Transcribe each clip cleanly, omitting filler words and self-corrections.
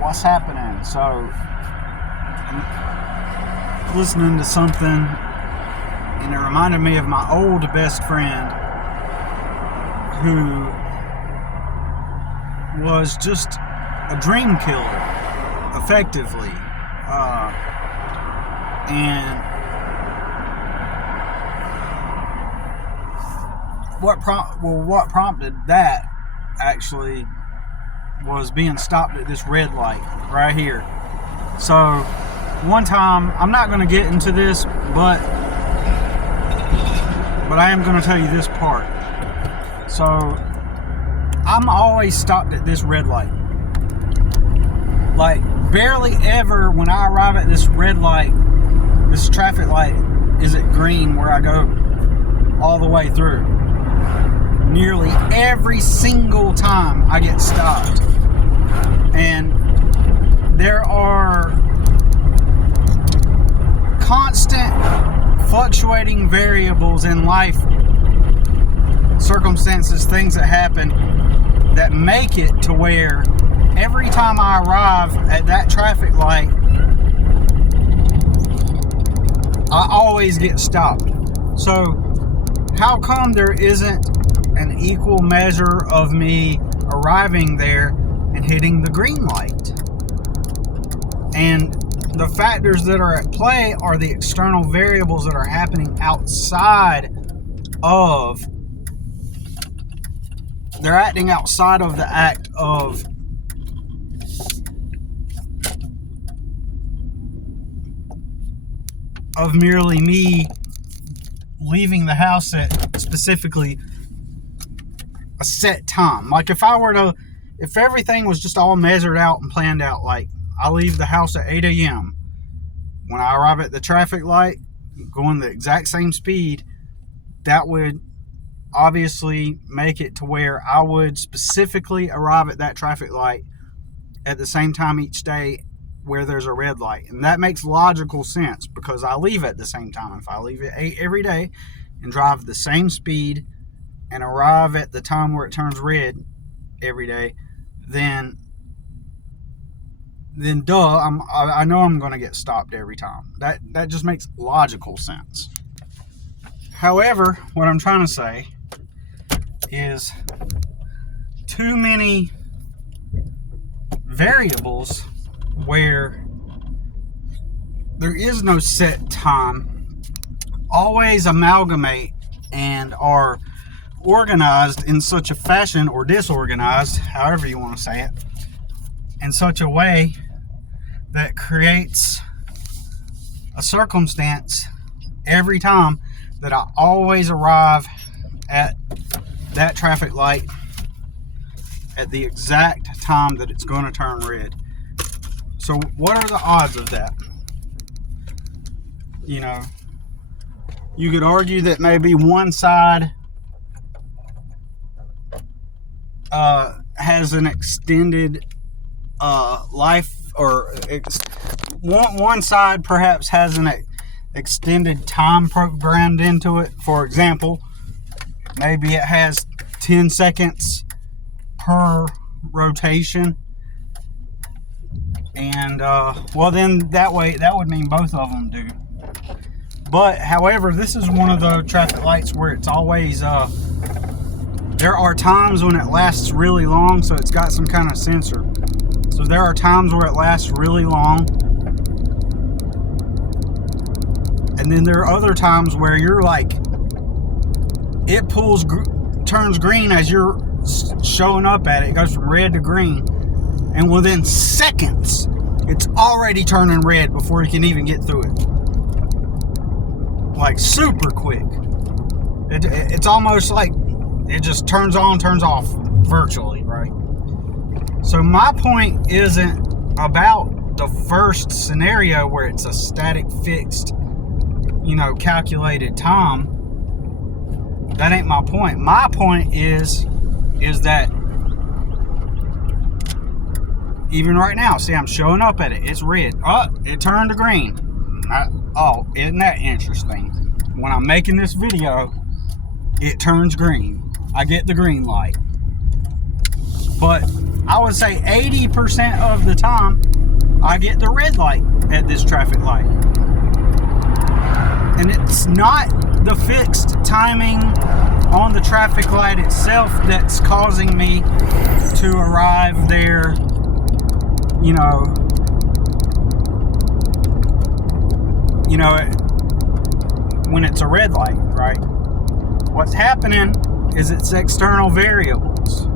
what's happening? So, I'm listening to something, and it reminded me of my old best friend who was just a dream killer, effectively. And what prompted that actually was being stopped at this red light right here. So one time, I'm not going to get into this, but I am going to tell you this part. So I'm always stopped at this red light. Like, barely ever when I arrive at this red light, this traffic light, is it green where I go all the way through. Nearly every single time I get stopped. And there are constant fluctuating variables in life, circumstances, things that happen that make it to where every time I arrive at that traffic light, I always get stopped. So how come there isn't an equal measure of me arriving there and hitting the green light? And the factors that are at play are the external variables that are happening outside of, they're acting outside of the act of merely me leaving the house at specifically a set time. Like if everything was just all measured out and planned out, like I leave the house at 8 a.m. When I arrive at the traffic light, going the exact same speed, that would obviously make it to where I would specifically arrive at that traffic light at the same time each day where there's a red light. And that makes logical sense because I leave at the same time. If I leave at 8 every day and drive the same speed and arrive at the time where it turns red every day, then I know I'm going to get stopped every time. That just makes logical sense. However, what I'm trying to say is too many variables where there is no set time always amalgamate and are organized in such a fashion, or disorganized, however you want to say it, in such a way that creates a circumstance every time that I always arrive at that traffic light at the exact time that it's going to turn red. So what are the odds of that? You know, you could argue that maybe one side has an extended life, or one side perhaps has an extended time programmed into it. For example, maybe it has 10 seconds per rotation, and well, then that would mean both of them do. But however, this is one of the traffic lights where it's always there are times when it lasts really long, so it's got some kind of sensor. So there are times where it lasts really long, and then there are other times where you're like, it turns green as you're showing up at it. It goes from red to green, and within seconds it's already turning red before you can even get through it. Like super quick. It's almost like it just turns on, turns off virtually, right? So my point isn't about the first scenario where it's a static, fixed, calculated time. That ain't my point. My point is that even right now, see, I'm showing up at it. It's red. Oh, it turned to green. Oh, isn't that interesting? When I'm making this video, it turns green. I get the green light. But I would say 80% of the time, I get the red light at this traffic light. And it's not the fixed timing on the traffic light itself that's causing me to arrive there, when it's a red light, right? What's happening is it's external variables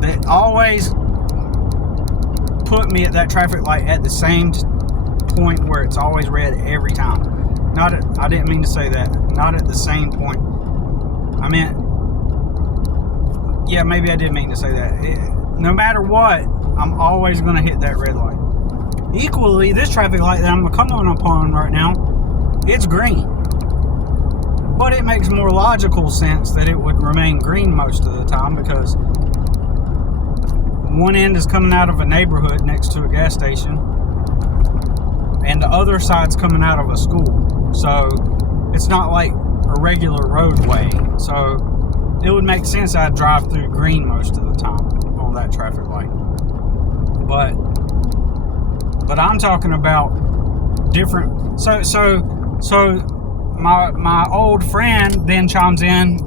that always put me at that traffic light at the same point where it's always red every time. I didn't mean to say that. Not at the same point. I meant, yeah, maybe I did mean to say that. No matter what, I'm always going to hit that red light. Equally, this traffic light that I'm coming upon right now, it's green. But it makes more logical sense that it would remain green most of the time, because one end is coming out of a neighborhood next to a gas station, and the other side's coming out of a school. So it's not like a regular roadway. So it would make sense I'd drive through green most of the time on that traffic light. But I'm talking about different. So my old friend then chimes in,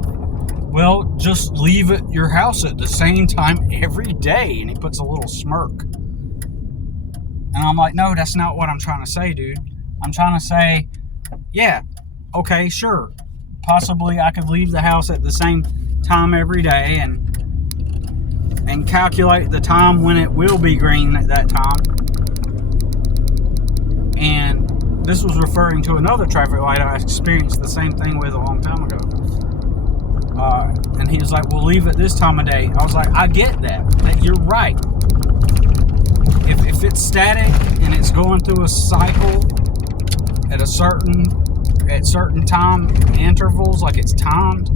well, just leave at your house at the same time every day. And he puts a little smirk. And I'm like, no, that's not what I'm trying to say, dude. I'm trying to say, yeah, okay, sure. Possibly I could leave the house at the same time every day and calculate the time when it will be green at that time. And this was referring to another traffic light I experienced the same thing with a long time ago. And he was like, well, leave at this time of day. I was like, I get that. You're right. If it's static and it's going through a cycle at certain time intervals, like it's timed,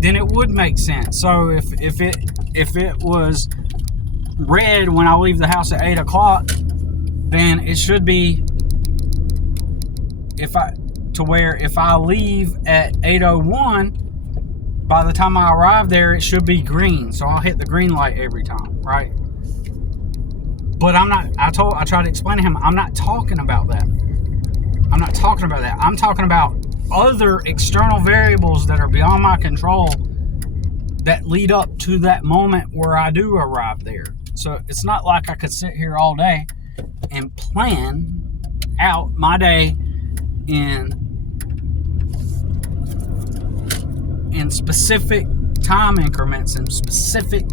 then it would make sense. So if it was red when I leave the house at 8 o'clock, then it should be if I leave at 8:01, by the time I arrive there, it should be green. So I'll hit the green light every time, right? But I'm not. I tried to explain to him, I'm not talking about that. I'm talking about other external variables that are beyond my control that lead up to that moment where I do arrive there. So it's not like I could sit here all day and plan out my day in specific time increments and specific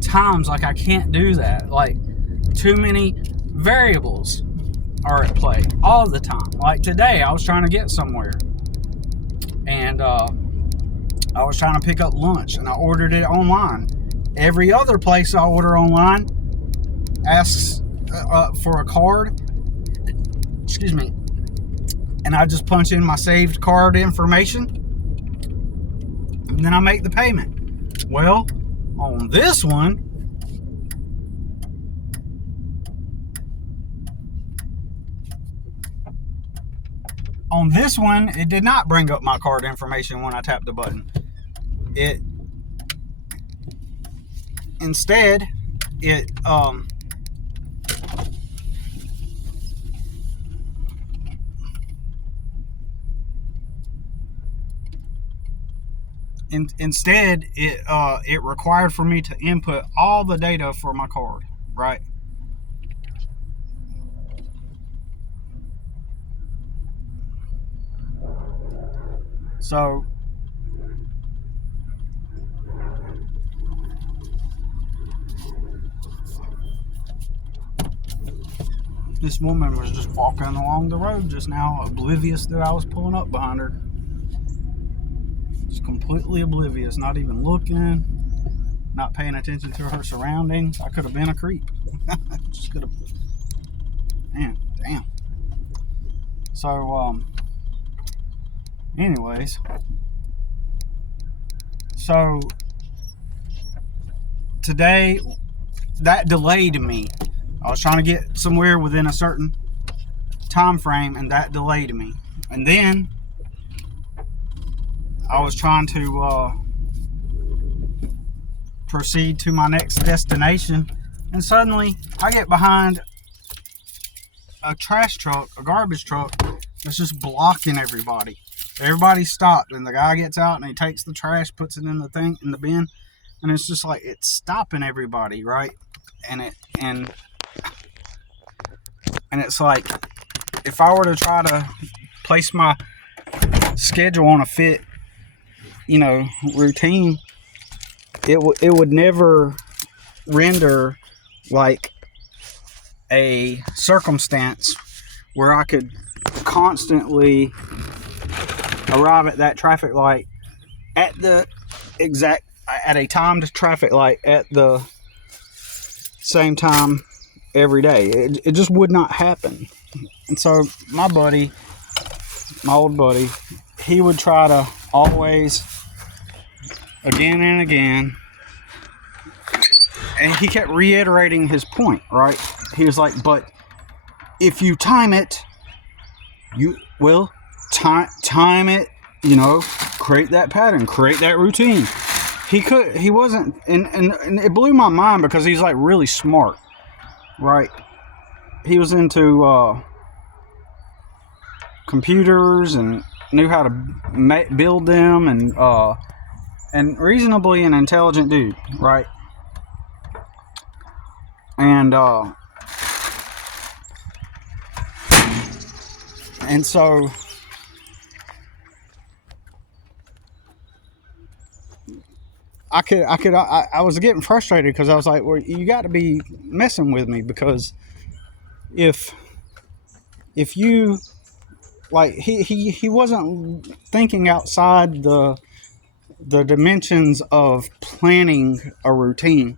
times. Like, I can't do that. Like, too many variables are at play all the time. Like today, I was trying to get somewhere, and I was trying to pick up lunch, and I ordered it online. Every other place I order online asks for a card. Excuse me. And I just punch in my saved card information, and then I make the payment. Well, on this one, it did not bring up my card information when I tapped the button. Instead, it required for me to input all the data for my card, right? So this woman was just walking along the road just now, oblivious that I was pulling up behind her. Just completely oblivious, not even looking, not paying attention to her surroundings. I could have been a creep. Just could have. Man, damn. So, anyways, so today that delayed me. I was trying to get somewhere within a certain time frame, and that delayed me. And then I was trying to proceed to my next destination, and suddenly I get behind a trash truck, a garbage truck, that's just blocking everybody. Everybody stopped, and the guy gets out and he takes the trash, puts it in the bin, and it's just like it's stopping everybody, right? And it's like, if I were to try to place my schedule on a fit, routine, it would never render like a circumstance where I could constantly arrive at that traffic light at a timed traffic light at the same time every day. It just would not happen. And so my old buddy, he would try to always, again and again, and he kept reiterating his point, right? He was like, but if you time it, you will time it, create that pattern, create that routine. He wasn't, and it blew my mind because he's like really smart, right? He was into computers and knew how to build them, and reasonably an intelligent dude, right? And so I was getting frustrated because I was like, well, you got to be messing with me, because if you, like, he wasn't thinking outside the dimensions of planning a routine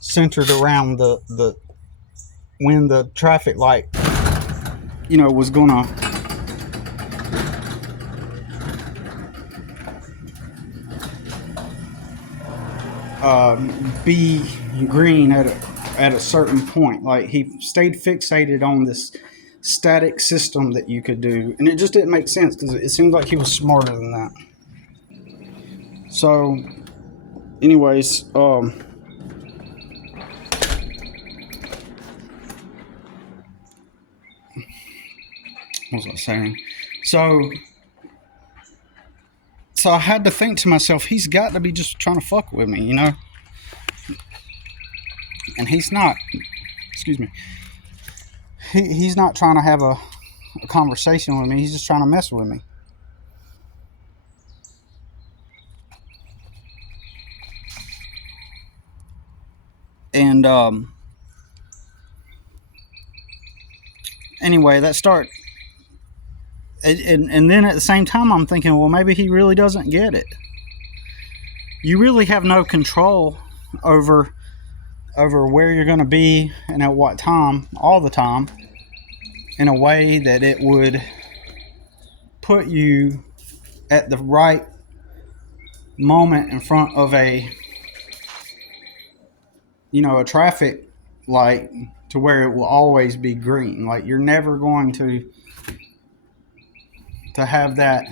centered around the when the traffic light was gonna be green at a certain point. Like, he stayed fixated on this static system that you could do, and it just didn't make sense because it seemed like he was smarter than that. So anyways, what was I saying? So I had to think to myself, he's got to be just trying to fuck with me, and he's not. Excuse me. He's not trying to have a conversation with me. He's just trying to mess with me. And anyway, and then at the same time, I'm thinking, well, maybe he really doesn't get it. You really have no control over where you're going to be and at what time, all the time, in a way that it would put you at the right moment in front of a traffic light to where it will always be green. Like, you're never going to have that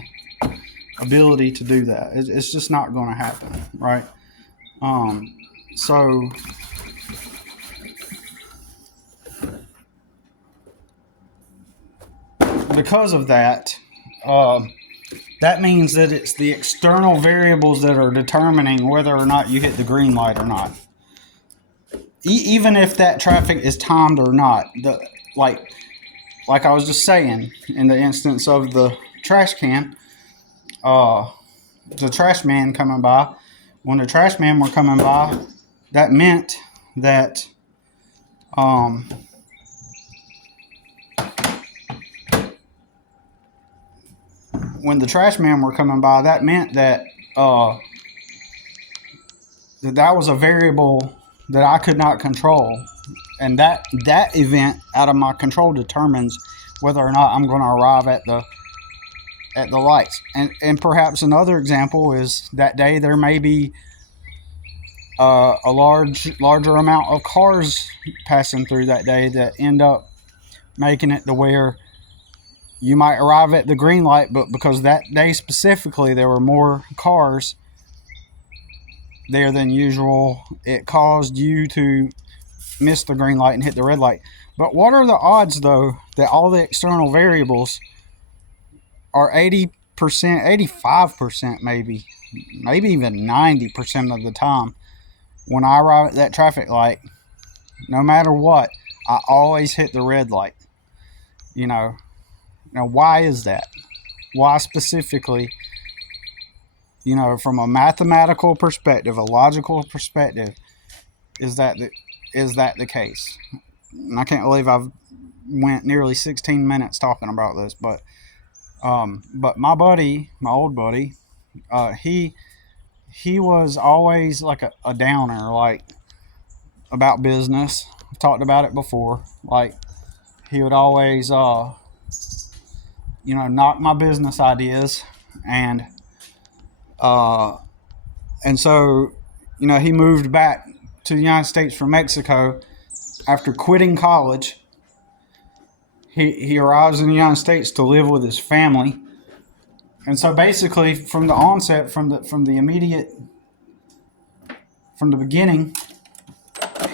ability to do that. It's just not going to happen, right? So because of that, that means that it's the external variables that are determining whether or not you hit the green light or not. Even if that traffic is timed or not, like I was just saying, in the instance of the trash can, the trash man coming by, when the trash man were coming by, that meant that when the trash man were coming by, that meant that that was a variable that I could not control, and that event out of my control determines whether or not I'm going to arrive at the lights. And perhaps another example is that day there may be a larger amount of cars passing through that day that end up making it to where you might arrive at the green light, but because that day specifically there were more cars there than usual. It caused you to miss the green light and hit the red light. But what are the odds, though, that all the external variables are 80%, 85%, maybe even 90% of the time when I arrive at that traffic light, no matter what, I always hit the red light. Now, why is that? Why specifically? From a mathematical perspective, a logical perspective, is that the case? And I can't believe I've went nearly 16 minutes talking about this, but my old buddy, he was always like a downer, like about business. I've talked about it before. Like he would always, knock my business ideas, and so, he moved back to the United States from Mexico after quitting college. He arrives in the United States to live with his family. And so basically from the onset, from the beginning,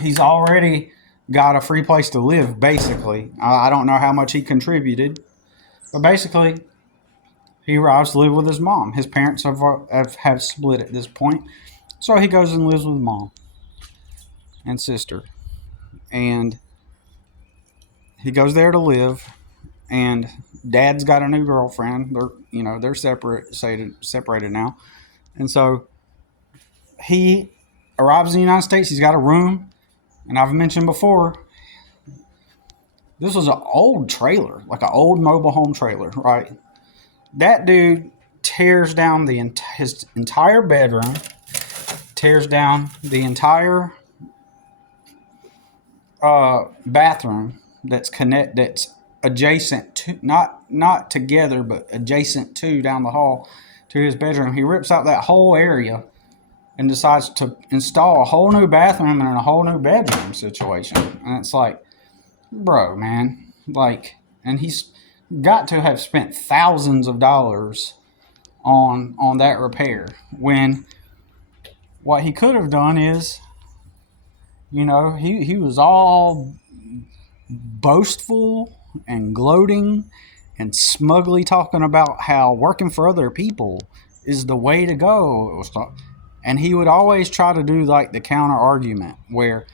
he's already got a free place to live, basically. I don't know how much he contributed, but basically he arrives to live with his mom. His parents have split at this point. So he goes and lives with mom and sister. And he goes there to live, and dad's got a new girlfriend. They're separated now. And so he arrives in the United States. He's got a room, and I've mentioned before, this was an old trailer, like an old mobile home trailer, right? That dude tears down his entire bedroom, tears down the entire bathroom that's adjacent to, not together, but adjacent to, down the hall to his bedroom. He rips out that whole area and decides to install a whole new bathroom and a whole new bedroom situation. And it's like, bro, man, and he's got to have spent thousands of dollars on that repair, when what he could have done is, he was all boastful and gloating and smugly talking about how working for other people is the way to go. And he would always try to do like the counter argument where,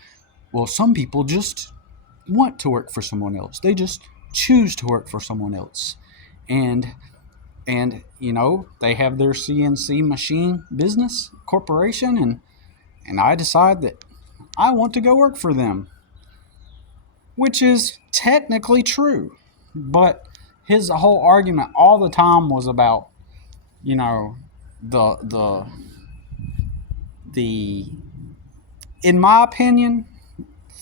well, some people just want to work for someone else. They just choose to work for someone else. And they have their CNC machine business corporation, and I decide that I want to go work for them, which is technically true. But his whole argument all the time was about, the in my opinion,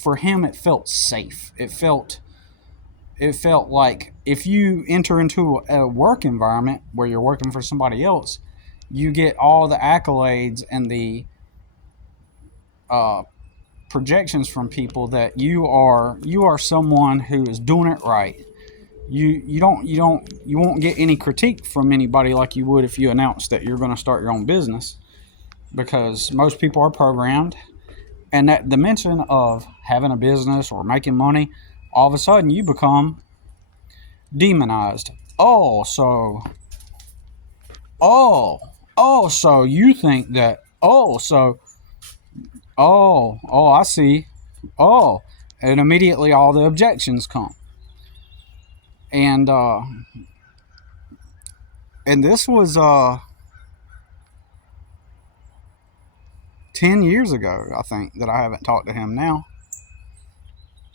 for him, it felt safe. It felt like if you enter into a work environment where you're working for somebody else, you get all the accolades and the projections from people that you are someone who is doing it right. You won't get any critique from anybody like you would if you announced that you're going to start your own business, because most people are programmed, and that the mention of having a business or making money, all of a sudden you become demonized. So you think that, I see. And immediately all the objections come. And this was 10 years ago, I think, that I haven't talked to him now.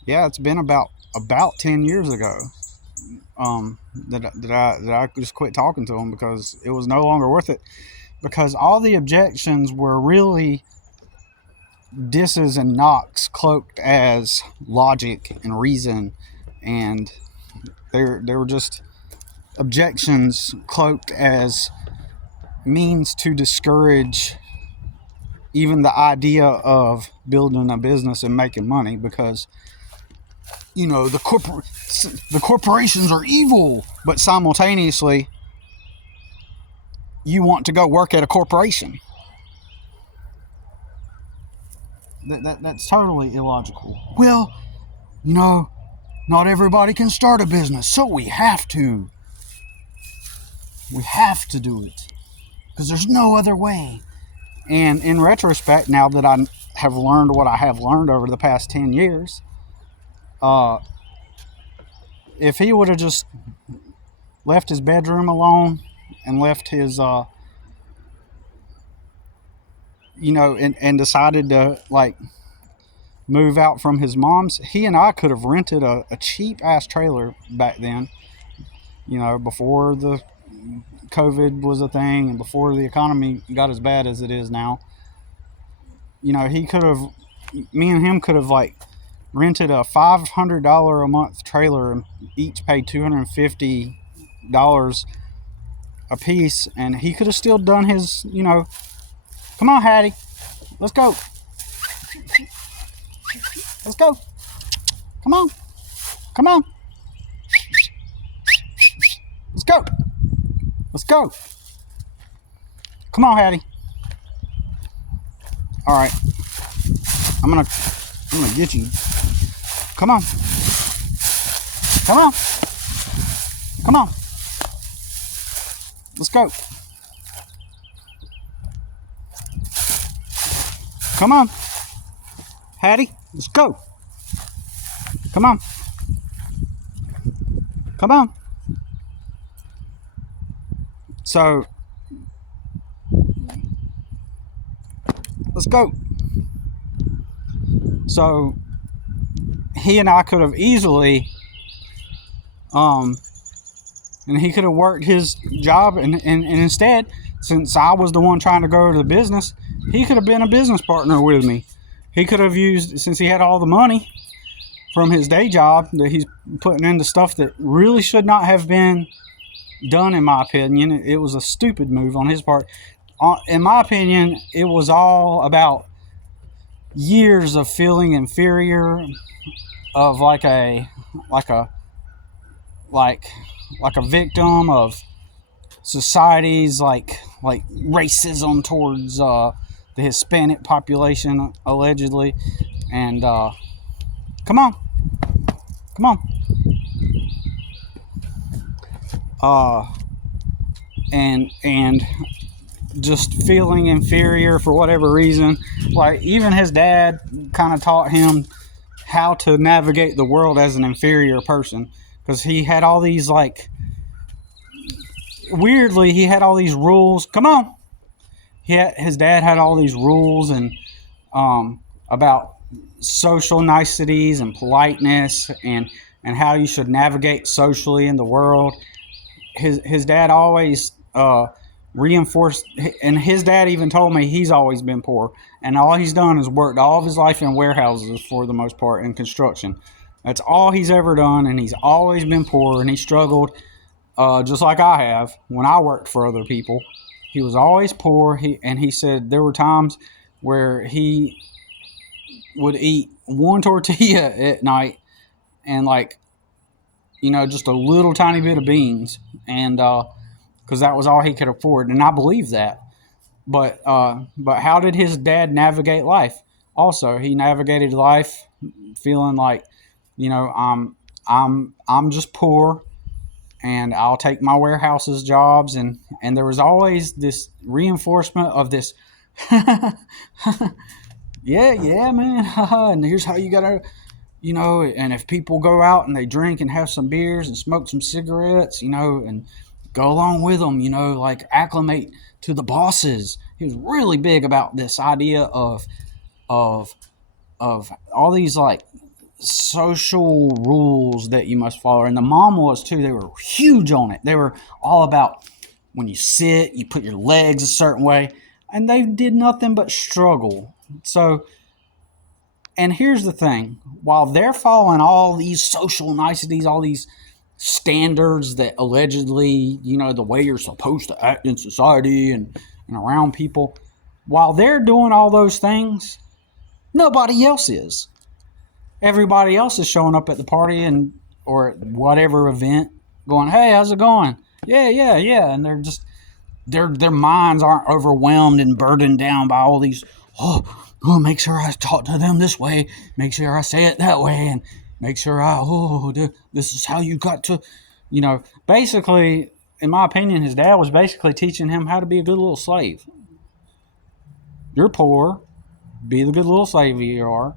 Yeah, it's been about 10 years ago that I just quit talking to him, because it was no longer worth it, because all the objections were really disses and knocks cloaked as logic and reason, and they were just objections cloaked as means to discourage even the idea of building a business and making money, because the corporations are evil, but simultaneously you want to go work at a corporation. That's totally illogical. Well, you know, not everybody can start a business, so we have to. We have to do it because there's no other way. And in retrospect, now that I have learned what I have learned over the past 10 years, if he would have just left his bedroom alone and left his, and decided to, like, move out from his mom's, he and I could have rented a cheap ass trailer back then, before the COVID was a thing and before the economy got as bad as it is now. Me and him could have, like, rented a $500 a month trailer and each paid $250 a piece, and he could have still done his, come on, Hattie, let's go. Let's go. Come on. Come on. Let's go. Let's go. Come on, Hattie. All right. I'm gonna get you. Come on. Come on. Come on. Let's go. Come on. Hattie, let's go. Come on. Come on. So, let's go. So, he and I could have easily, and he could have worked his job, and instead, since I was the one trying to go to the business, he could have been a business partner with me. He could have used, since he had all the money from his day job that he's putting into stuff that really should not have been done, in my opinion. It was a stupid move on his part. In my opinion, it was all about years of feeling inferior, of like a victim of society's like racism towards the Hispanic population, allegedly. And come on. And just feeling inferior for whatever reason. Like, even his dad kind of taught him how to navigate the world as an inferior person, because he had all these, like, weirdly, he had all these rules. Come on. His dad had all these rules and about social niceties and politeness and how you should navigate socially in the world. His dad always reinforced, and his dad even told me he's always been poor, and all he's done is worked all of his life in warehouses for the most part, in construction. That's all he's ever done, and he's always been poor, and he struggled just like I have when I worked for other people. He was always poor. He said there were times where he would eat one tortilla at night and, like, just a little tiny bit of beans, and because that was all he could afford, and I believe that. But how did his dad navigate life? Also, he navigated life feeling like, I'm just poor, and I'll take my warehouses jobs, and there was always this reinforcement of this, yeah, man, and here's how you gotta, and if people go out and they drink and have some beers and smoke some cigarettes, and go along with them, like acclimate to the bosses. He was really big about this idea of all these, like, social rules that you must follow. And the mom was too. They were huge on it. They were all about, when you sit, you put your legs a certain way, and they did nothing but struggle. So, and here's the thing, while they're following all these social niceties, all these standards that allegedly, the way you're supposed to act in society and around people, while they're doing all those things, nobody else is. Everybody else is showing up at the party or at whatever event going, hey, how's it going? Yeah. And they're just, their minds aren't overwhelmed and burdened down by all these oh, make sure I talk to them this way, make sure I say it that way, and make sure this is how you got to, basically, in my opinion, his dad was basically teaching him how to be a good little slave. You're poor, be the good little slave you are.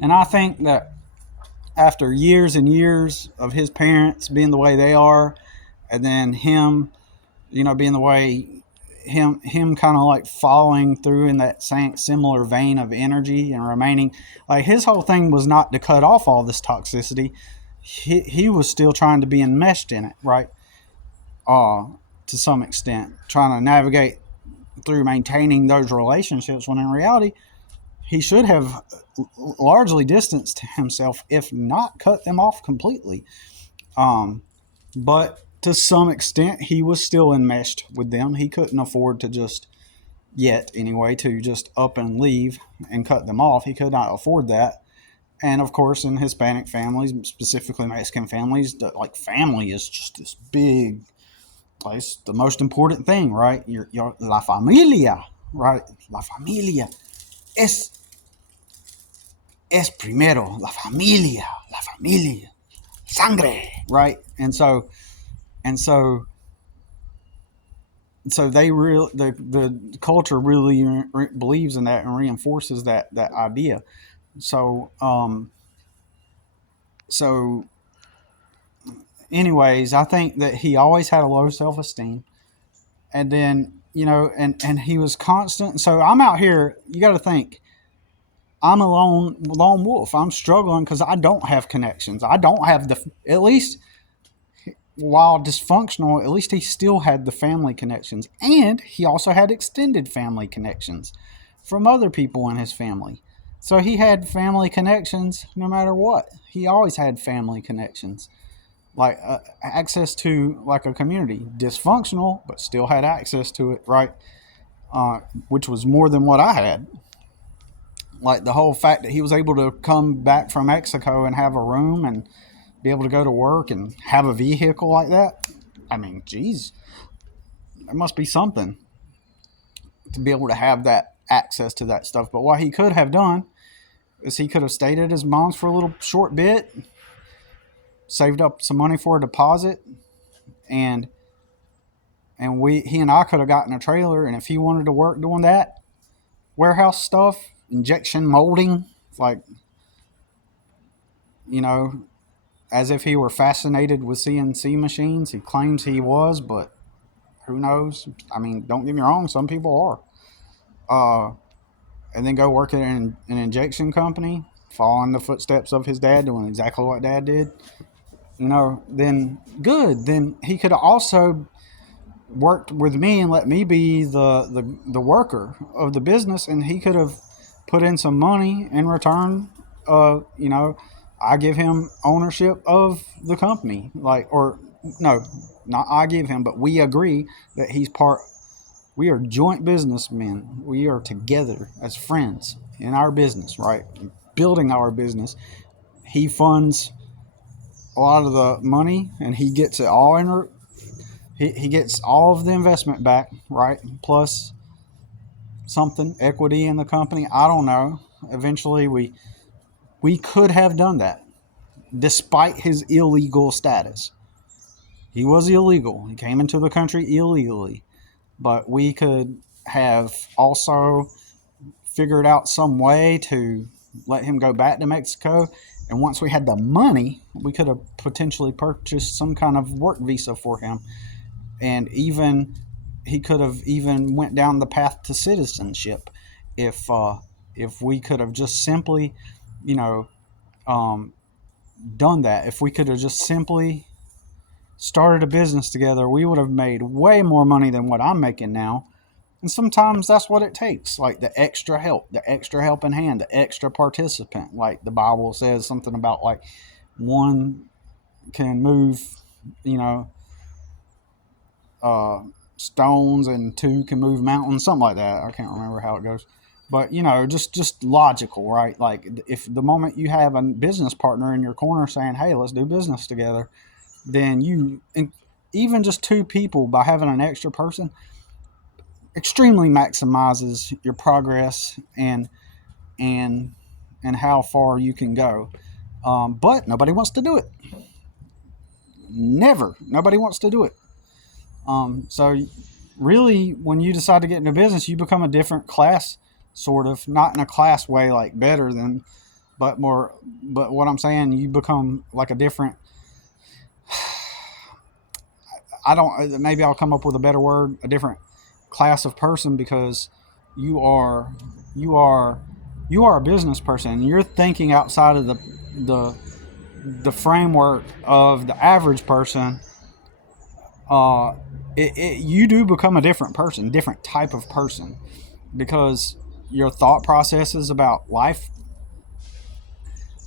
And I think that after years and years of his parents being the way they are, and then him, being the way him kind of like following through in that same similar vein of energy and remaining like his whole thing was not to cut off all this toxicity. He was still trying to be enmeshed in it, right? To some extent, trying to navigate through maintaining those relationships when in reality he should have largely distanced himself, if not cut them off completely. But to some extent, he was still enmeshed with them. He couldn't afford to just, yet anyway, to just up and leave and cut them off. He could not afford that. And of course, in Hispanic families, specifically Mexican families, like family is just this big place, the most important thing, right? Your la familia, right? La familia es primero, la familia, sangre, right? And so the culture really believes in that and reinforces that idea. So so anyways, I think that he always had a low self-esteem, and then and he was constant. So I'm out here. You got to think. I'm a lone wolf. I'm struggling because I don't have connections. I don't have at least while dysfunctional, at least he still had the family connections. And he also had extended family connections from other people in his family. So he had family connections no matter what. He always had family connections. Like access to like a community. Dysfunctional, but still had access to it, right? Which was more than what I had. Like the whole fact that he was able to come back from Mexico and have a room and be able to go to work and have a vehicle like that. I mean, geez, there must be something to be able to have that access to that stuff. But what he could have done is he could have stayed at his mom's for a little short bit, saved up some money for a deposit, and he and I could have gotten a trailer. And if he wanted to work doing that warehouse stuff, injection molding, like, as if he were fascinated with CNC machines. He claims he was, but who knows? I mean, don't get me wrong, some people are. And then go work at an injection company, following the footsteps of his dad, doing exactly what dad did. Then good. Then he could have also worked with me and let me be the worker of the business, and he could have put in some money in return. I give him ownership of the company, or no, not I give him, but we agree that he's part. We are joint businessmen. We are together as friends in our business, right? Building our business. He funds a lot of the money, and he gets it all in. He gets all of the investment back, right? Plus something, equity in the company. I don't know. Eventually, we could have done that, despite his illegal status. He was illegal. He came into the country illegally. But we could have also figured out some way to let him go back to Mexico. And once we had the money, we could have potentially purchased some kind of work visa for him. And even he could have even went down the path to citizenship if we could have just simply, done that. If we could have just simply started a business together, we would have made way more money than what I'm making now. And sometimes that's what it takes, like the extra helping hand, the extra participant. Like the Bible says something about like one can move, stones and two can move mountains, something like that. I can't remember how it goes. But, just logical, right? Like if the moment you have a business partner in your corner saying, hey, let's do business together, then even just two people, by having an extra person, extremely maximizes your progress and and how far you can go. But nobody wants to do it. Never. Nobody wants to do it. So really, when you decide to get into business, you become a different class, sort of. Not in a class way, like better than, but more. But what I'm saying, you become like a different. I don't. Maybe I'll come up with a better word. A different class of person, because you are you are you are a business person. You're thinking outside of the the framework of the average person. uh you do become a different person, different type of person, because your thought processes about life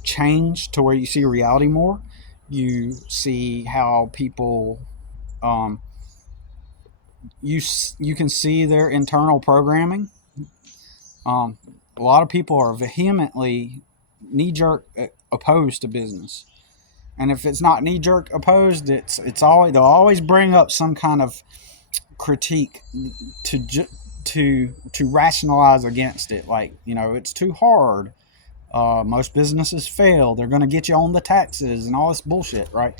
change to where you see reality more. You see how people, um you can see their internal programming. um a lot of people are vehemently knee jerk opposed to business. And if it's not knee jerk opposed, it's always, they'll always bring up some kind of critique to to rationalize against it. Like, it's too hard. Most businesses fail. They're going to get you on the taxes and all this bullshit, right?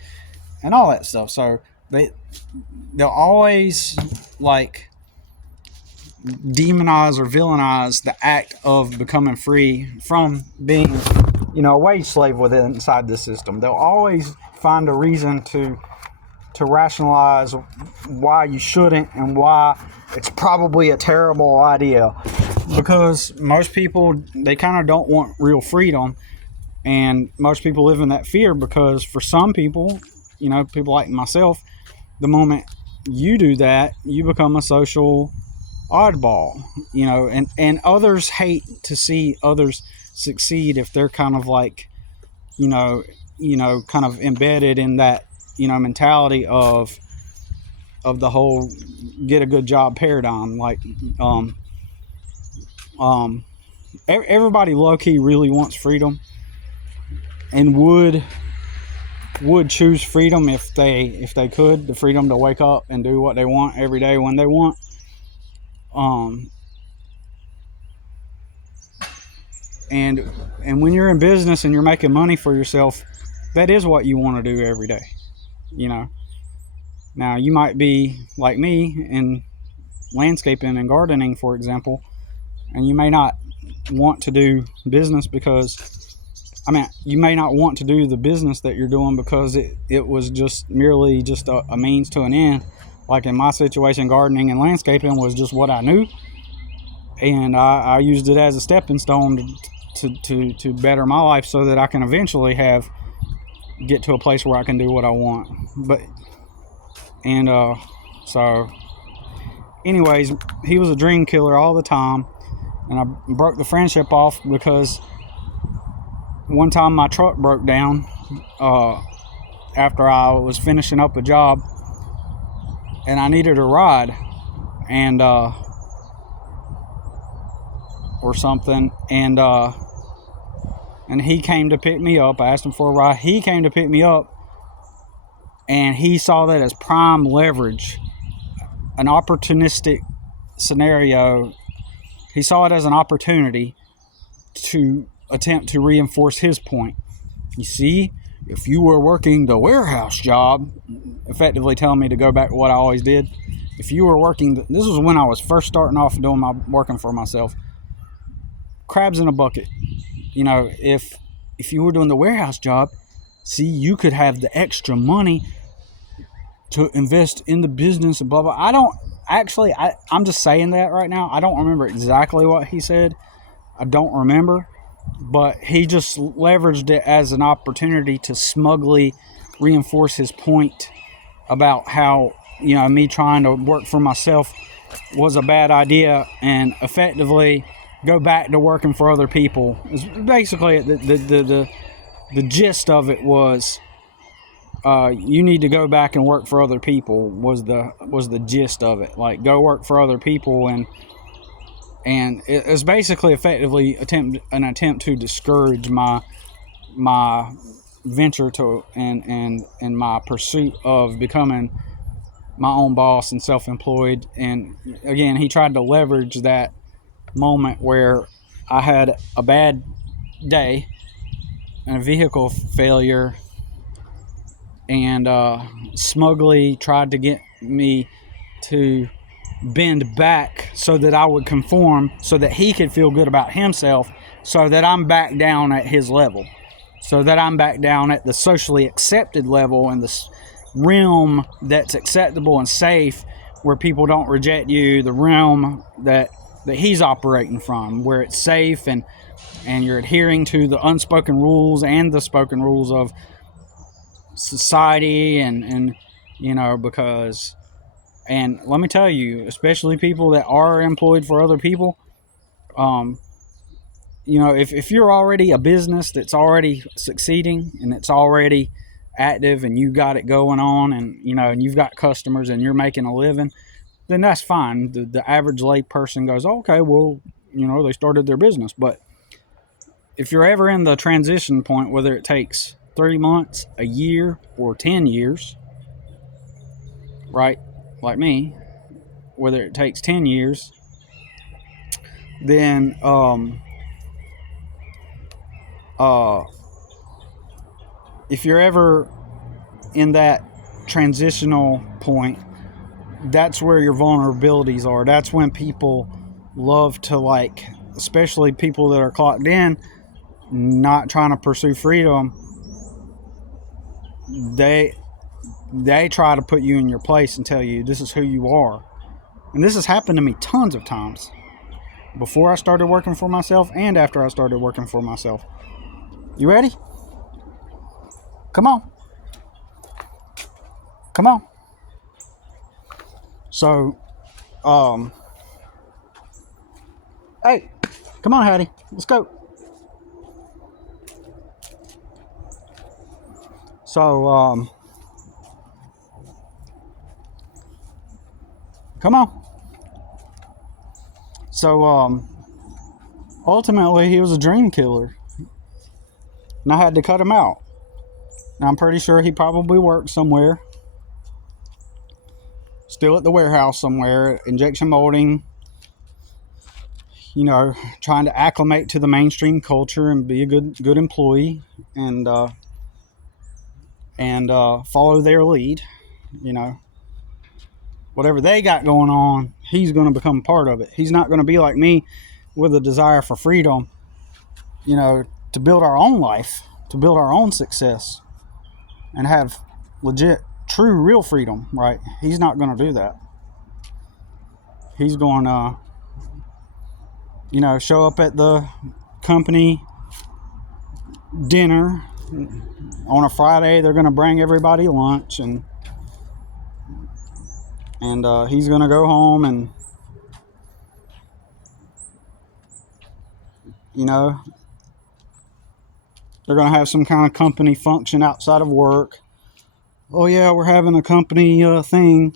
And all that stuff. So they'll always like demonize or villainize the act of becoming free from being, a wage slave within inside the system. They'll always find a reason to rationalize why you shouldn't and why it's probably a terrible idea. Because most people, they kind of don't want real freedom, and most people live in that fear. Because for some people, people like myself, the moment you do that, you become a social oddball. And others hate to see others succeed if they're kind of like, kind of embedded in that, mentality of the whole get a good job paradigm. Like, everybody low-key really wants freedom, and would choose freedom if they could, the freedom to wake up and do what they want every day when they want. And when you're in business and you're making money for yourself, that is what you want to do every day. Now you might be like me in landscaping and gardening, for example, and you may not want to do business because, you may not want to do the business that you're doing because it was just merely just a means to an end. Like in my situation, gardening and landscaping was just what I knew, and I used it as a stepping stone to better my life, so that I can eventually get to a place where I can do what I want. So anyways, he was a dream killer all the time, and I broke the friendship off because one time my truck broke down after I was finishing up a job, and I needed a ride, and or something, and he came to pick me up. I asked him for a ride. He came to pick me up, and he saw that as prime leverage, an opportunistic scenario. He saw it as an opportunity to attempt to reinforce his point. You see, if you were working the warehouse job, effectively telling me to go back to what I always did. If you were working, this was when I was first starting off doing my working for myself. Crabs in a bucket. If you were doing the warehouse job, see, you could have the extra money to invest in the business and blah blah. I'm just saying that right now. I don't remember exactly what he said. I don't remember, but he just leveraged it as an opportunity to smugly reinforce his point about how, me trying to work for myself was a bad idea, and effectively go back to working for other people. Basically, the gist of it was, you need to go back and work for other people. Was the gist of it? Like, go work for other people, and it's basically effectively an attempt to discourage my venture to and my pursuit of becoming my own boss and self-employed. And again, he tried to leverage that moment where I had a bad day and a vehicle failure, and smugly tried to get me to bend back so that I would conform, so that he could feel good about himself, so that I'm back down at his level, so that I'm back down at the socially accepted level and the realm that's acceptable and safe, where people don't reject you, the realm that he's operating from, where it's safe and you're adhering to the unspoken rules and the spoken rules of society. And because, and let me tell you, especially people that are employed for other people, um, if you're already a business that's already succeeding and it's already active and you got it going on, and you've got customers and you're making a living, then that's fine. The average lay person goes, okay, well, they started their business. But if you're ever in the transition point, whether it takes 3 months, a year, or 10 years, right? Like me, whether it takes 10 years, then if you're ever in that transitional point, that's where your vulnerabilities are. That's when people love to, especially people that are clocked in, not trying to pursue freedom, they try to put you in your place and tell you this is who you are. And this has happened to me tons of times, before I started working for myself and after I started working for myself. You ready? Come on. Come on. So, hey, come on, Hattie. Let's go. So, come on. So, ultimately, he was a dream killer. And I had to cut him out. And I'm pretty sure he probably worked somewhere. Still at the warehouse somewhere, injection molding, trying to acclimate to the mainstream culture and be a good employee, and follow their lead. Whatever they got going on, he's going to become part of it. He's not going to be like me, with a desire for freedom, to build our own life, to build our own success, and have legit, true, real freedom, right? He's not going to do that. He's going to, show up at the company dinner on a Friday. They're going to bring everybody lunch, and he's going to go home and, they're going to have some kind of company function outside of work. Oh yeah, we're having a company thing.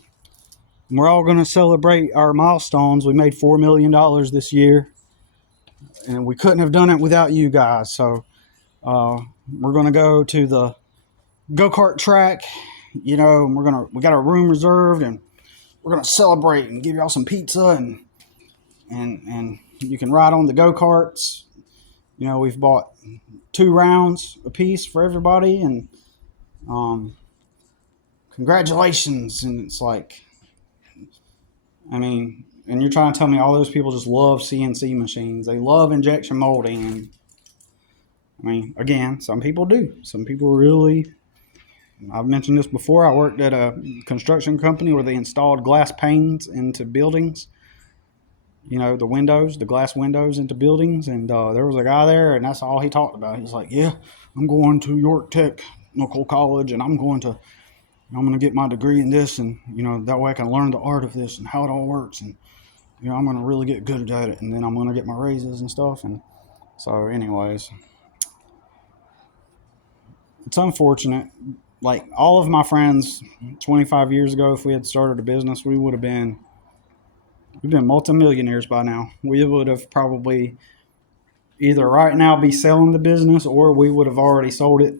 We're all going to celebrate our milestones. We made $4 million this year, and we couldn't have done it without you guys. So we're going to go to the go-kart track, and we got a room reserved, and we're going to celebrate and give y'all some pizza, and you can ride on the go-karts. We've bought 2 rounds a piece for everybody, and congratulations. And it's like, and you're trying to tell me all those people just love CNC machines. They love injection molding. And again, some people do. Some people really, I've mentioned this before. I worked at a construction company where they installed glass panes into buildings. The windows, the glass windows into buildings. And there was a guy there, and that's all he talked about. He was like, yeah, I'm going to York Technical College, and I'm going to get my degree in this, and that way I can learn the art of this and how it all works, and I'm going to really get good at it, and then I'm going to get my raises and stuff. And so anyways, it's unfortunate. Like, all of my friends 25 years ago, if we had started a business, we've been multimillionaires by now. We would have probably either right now be selling the business, or we would have already sold it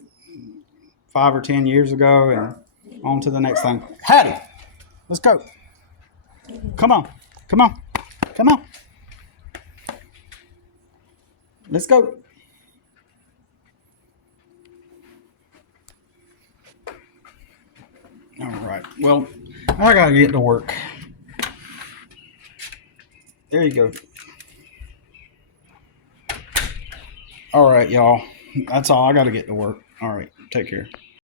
5 or 10 years ago and on to the next thing. Hattie, Let's go. Come on. Come on. Come on. Let's go. All right. Well, I gotta get to work. There you go. All right, y'all. That's all. I gotta get to work. All right. Take care.